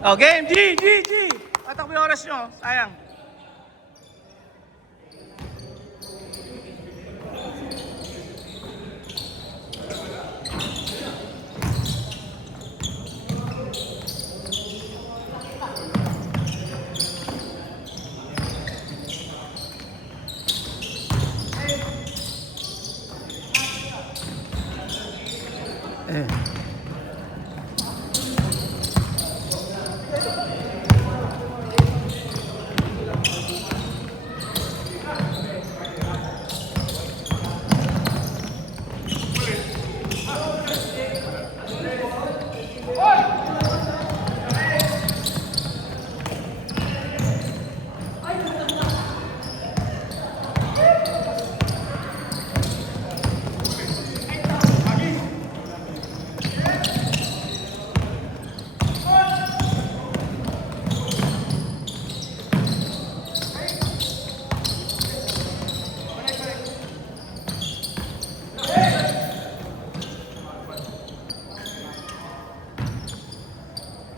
Oh, game! G! Patak mo yung oras nyo. Sayang.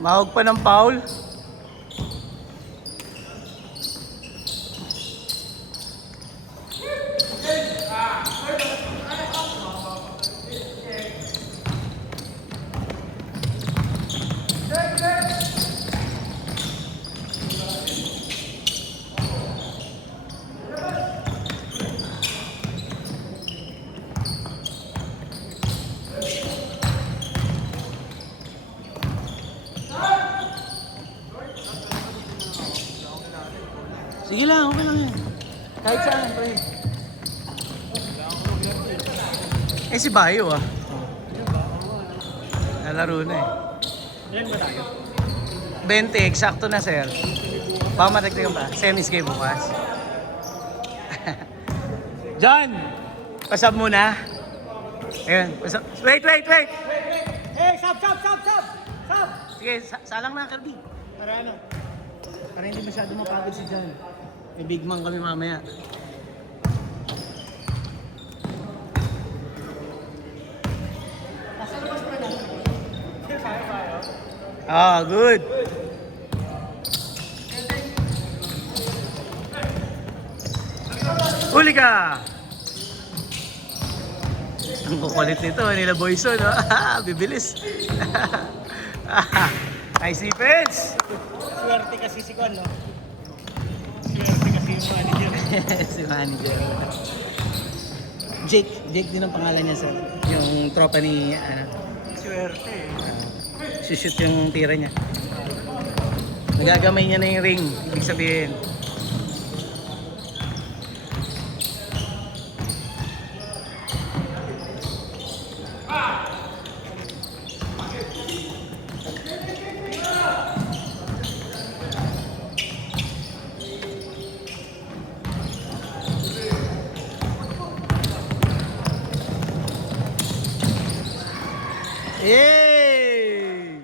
Mahog pa ng foul. Sige lang, okay lang yan. Kahit saan, pre. Eh si Bayo ah. Nalaro na eh. Ilan ba tayo? 20, eksakto na sir. Pamatiktikan ba? Semis kayo bukas. John! Pasab muna. Ayun, pasab. Wait! Hey, sab! Sige, salang na, Kirby. Para ano? Para hindi masyado mapagod si John. May big man kami mamaya. Ah, good. Huli ka! Ang kukulit nito, nila Boyson, no? Bibilis. Nice defense! Swerte kasi si Kwan, no? Swerte kasi yung manager. Si manager. Jake din ang pangalan niya, sir. Yung tropa ni, Swerte eh. shoot yung tira niya. Nagagamay niya na yung ring, ibig sabihin. Yay!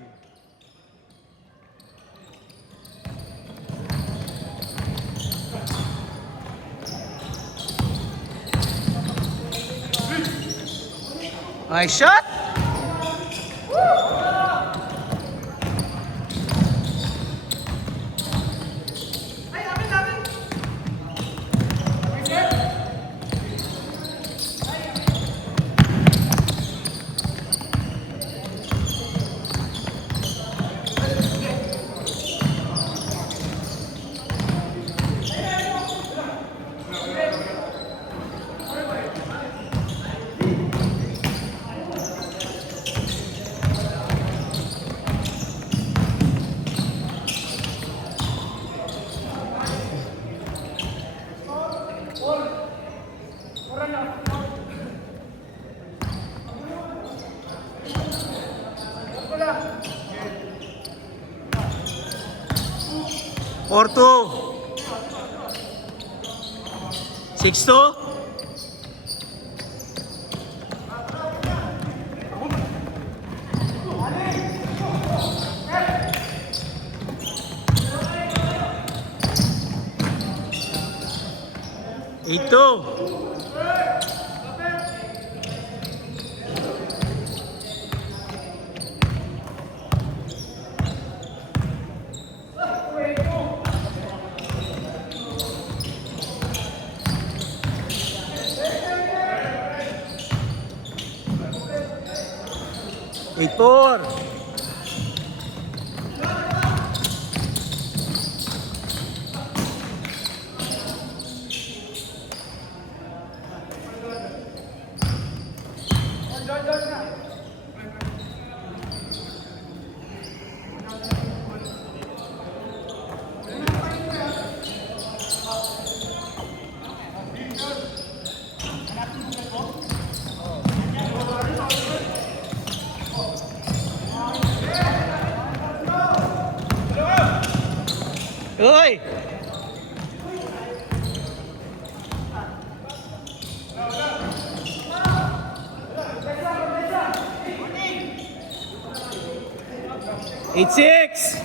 Nice shot! Porto 6-2. Ito. 8-4. Uy! Eight six.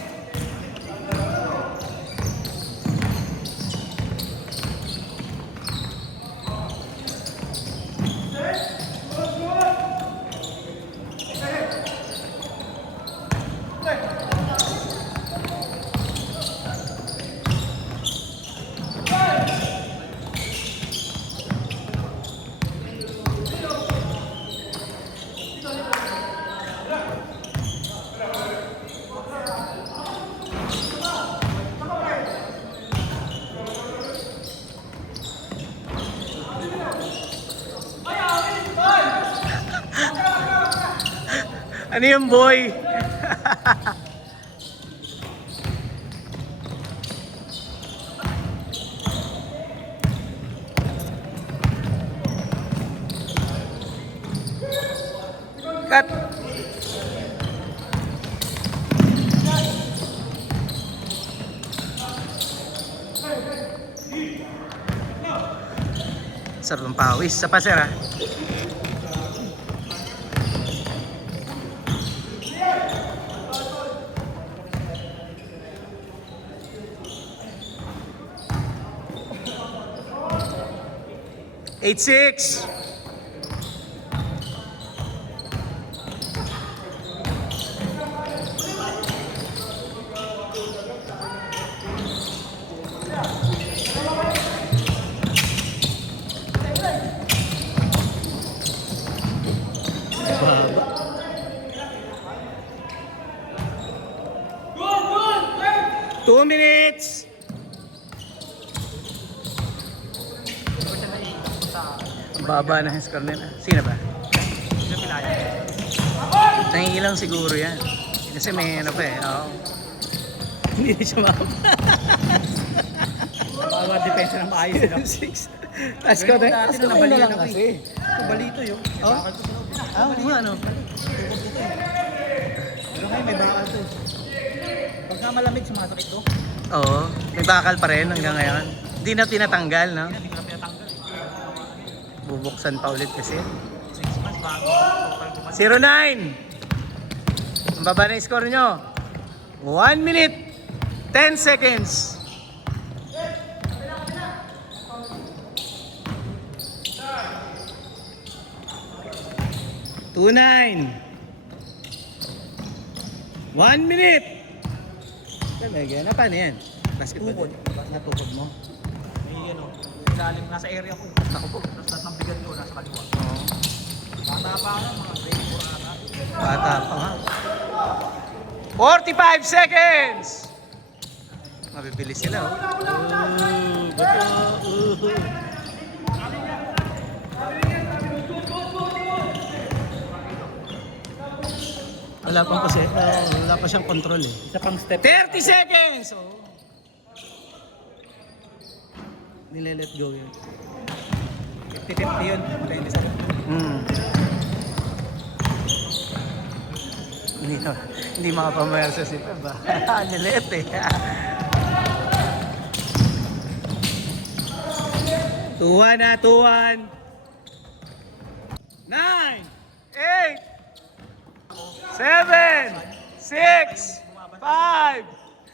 Ano yung boy? Cut. Sarap ng pawis. Sa paser ah. Eight six. Two minutes. Baba na yung score nila. Sino ba? Nangilang siguro yan. Kasi may ano pa eh. Oo. Hindi siya makapasok. Bawat depensa ng maayos sila. 6. Tapos ko na lang kasi. Ito balito yun. Oh? Ah, ano? Pero ngayon may bakal to. Pagka malamig sumasakit to. Oo. May bakal pa rin hanggang ngayon. Hindi na tinatanggal, no? Hindi ko na pinatanggal. Bubuksan pa ulit kasi. 6 months bago. Total 09. Ang baba na yung score nyo. 1 minute, 10 seconds. Two nine. 1 minute. Talaga, na paano yan? Basketball. Natukod mo. May ano, ilalim nasa area ko. Ako po. Tapos lahat ng bigat ko nasa kaliwa. Oo. Bata pa nga, mga 24 ata. Bata pa nga. 45 seconds! Mabibilis sila, oh. Wala pang kasi, wala pa siyang control eh. Isa pang step. 30 seconds! Oh. Nile-let go yun. 50-50 yun. Depende sa Hindi makapamayarsa si Peb, ah. Nilet eh. 2-1 na, 2-1. 9, 8, 7, 6, 5,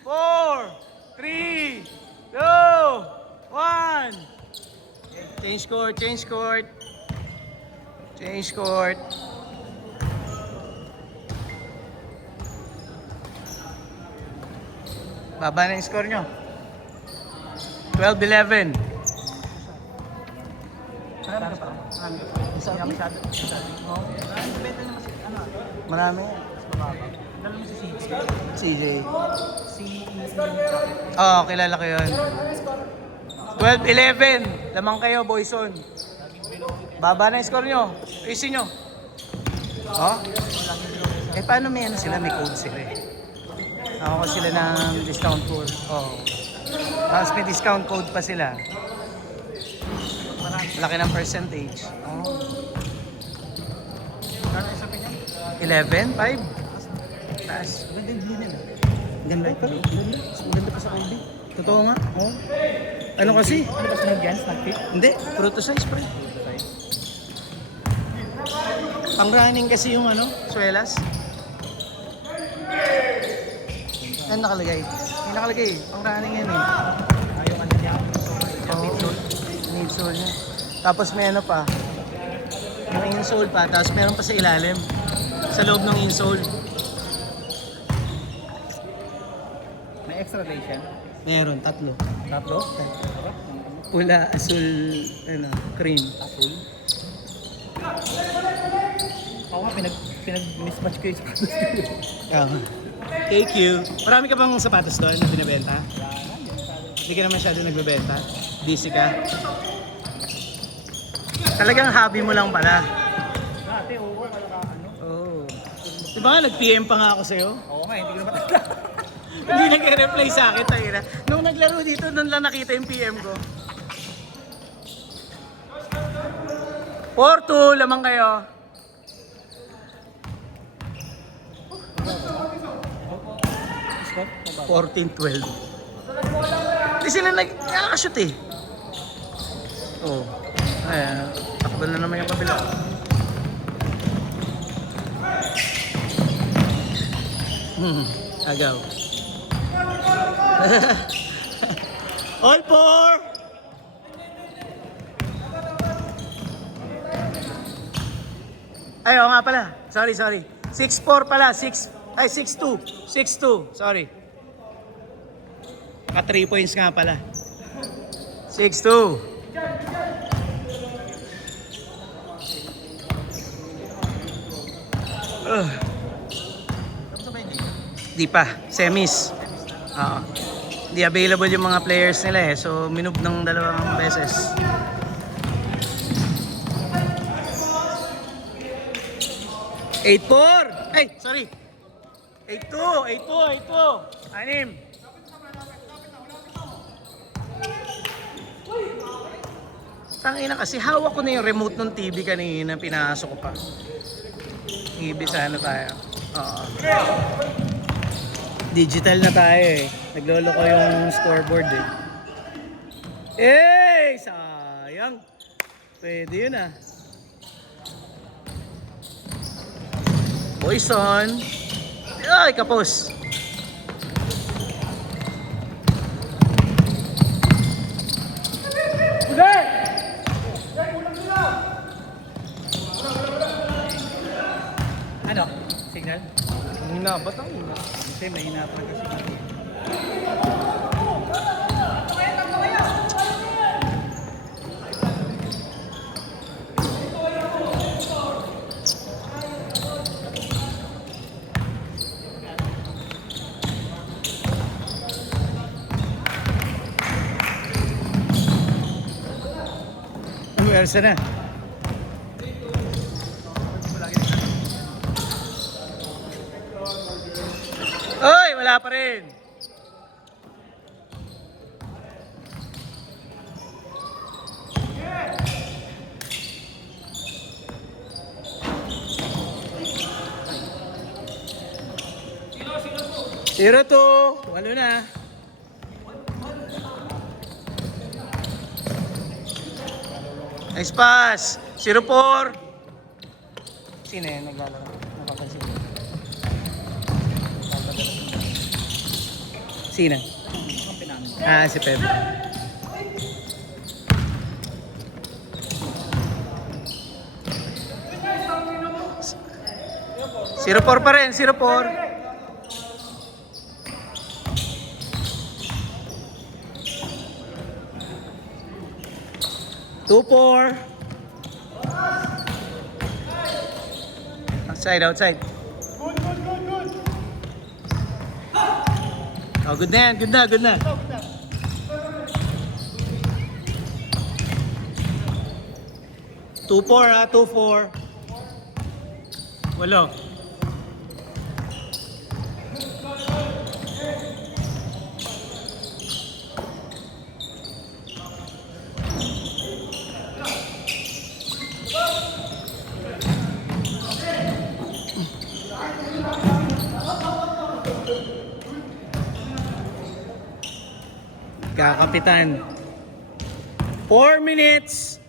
4, 3, 2, 1. Change court, change court. Change court. Baba na yung score nyo. 12-11. Isa masyado. Depende naman sa ano. Marami. Dala mo si CJ. CJ. Si... Oo, kilala ko yun. 12-11. Lamang kayo, Boyson. Baba na yung score nyo. Ayusin nyo. Oh? Eh, paano may ano sila? May code sila eh. Ako sila ng discount code. Oo. Tapos may discount code pa sila. Laki ng percentage. Oh. Kano isa pa niya? 11? 5? Taas. Ganda yung blue nila. Ganda ito. Ganda pa sa Kobe. Totoo nga. Oh. Ano kasi? Ano ba snag yan? Snag fit? Hindi. Proto size pre. Pang running kasi yung ano, swelas. Ano nakalagay? May nakalagay. Pang running yan eh. Ayaw ano niya. Oo. Midsole niya. Tapos may ano pa. Yung insole pa. Tapos meron pa sa ilalim. Sa loob ng insole. May extra lace yan? Meron, 3. Tatlo? Pula, asul, ano, cream. Apple? Ako nga, pinag-mismatch ko yung sapatos ko. Thank you. Marami ka bang sapatos doon na binibenta? Hindi ka na masyado nagbebenta? Busy ka? Talagang hobby mo lang pala. Dati, oo, wala ka ano. Oo. Di ba nga nag-PM pa nga ako sa'yo? Oo nga, hindi ko na matanda. Hindi nag-reply sa akin, tayo na. Nung naglaro dito, doon lang nakita yung PM ko. 4-2, lamang kayo. Stop? 14-12. Hindi sila nag-shoot eh. Oo. Ayan, takbo na naman yung kabila. Agaw. All four! Ay, oo nga pala. Sorry. 6-4 pala. 6-2. 6-2. Sorry. Naka 3 points nga pala. 6-2. Tapos sabay hindi. Di pa. Semis. Oo. Di available yung mga players nila eh. So, minove ng 2 beses. Eight four. Ay, sorry. 8-2. Anim. Tangina kasi hawak ko na yung remote ng TV kanina, pinasok ko pa. Ibisa na tayo. Oo. Digital na tayo eh. Naglolo ko yung scoreboard eh. Eh, sayang. Pwede yun ah. Boyson. Ay, kapos. Ano? Signal? Hina, ba't ang hina? Kasi mahina talaga signal. Uwersa na. Oy, wala pa rin. Zero two. Walo na. Nice pass. 0-4. Sino yan naglalaro? Napapansin. Sino? Kampi namin. Ah, si Pep. Zero 4 pa rin, 0-4. Two, 4. Outside. Oh, good na yan. Good na, good na. Two four ha, 2-4. Walo. Kakapitan. 4 minutes.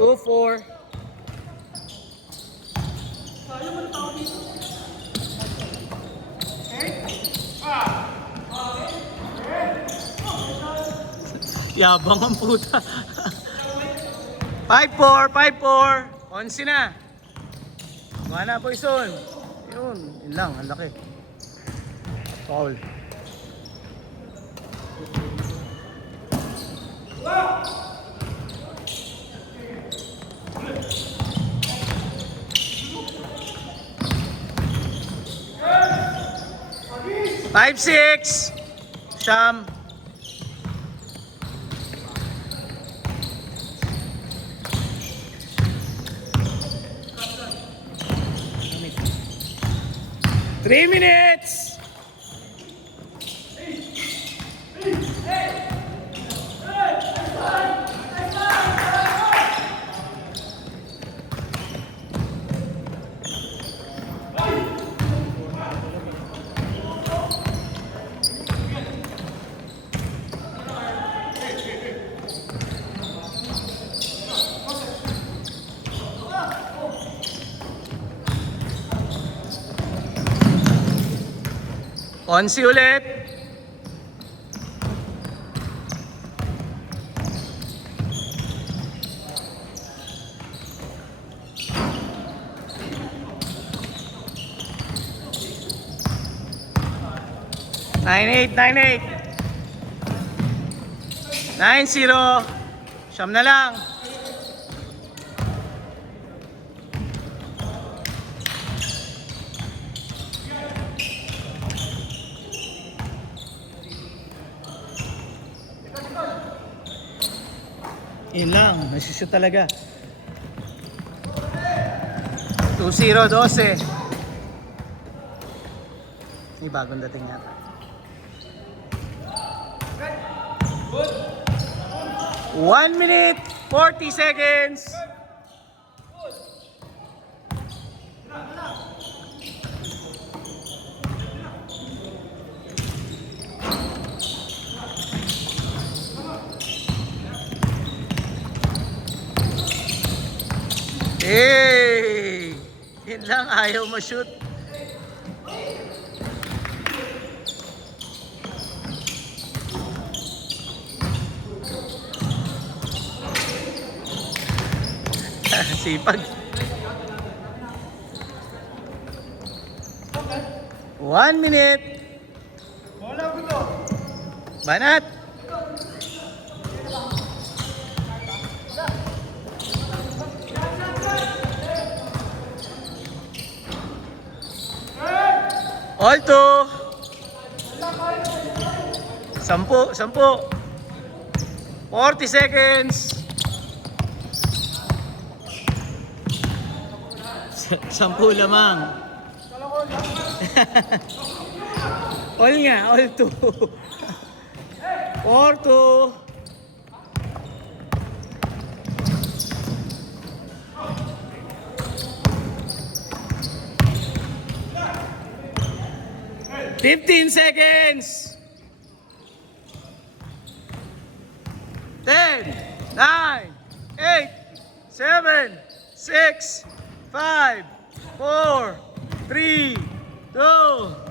2-4. Yabang ang puta. 5-4, 5-4. 11 na. Mana Boyson. Yun lang, ang laki. Foul. Five, 6. Sham. Three minutes. Onsi ulit. Nine eight, 9-0. Siyam na lang. Yun lang, nasushoot talaga. 2-0, 12. May bagong dating yata. 1 minute, 40 seconds. Hey! Yun lang, ayaw ma-shoot. Sipag. 1 minute. Banat. All two. 10. 40 seconds. 10 lamang. All nga, all two. 4-2. Fifteen seconds. 10, 9, 8, 7, 6, 5, 4, 3, 2,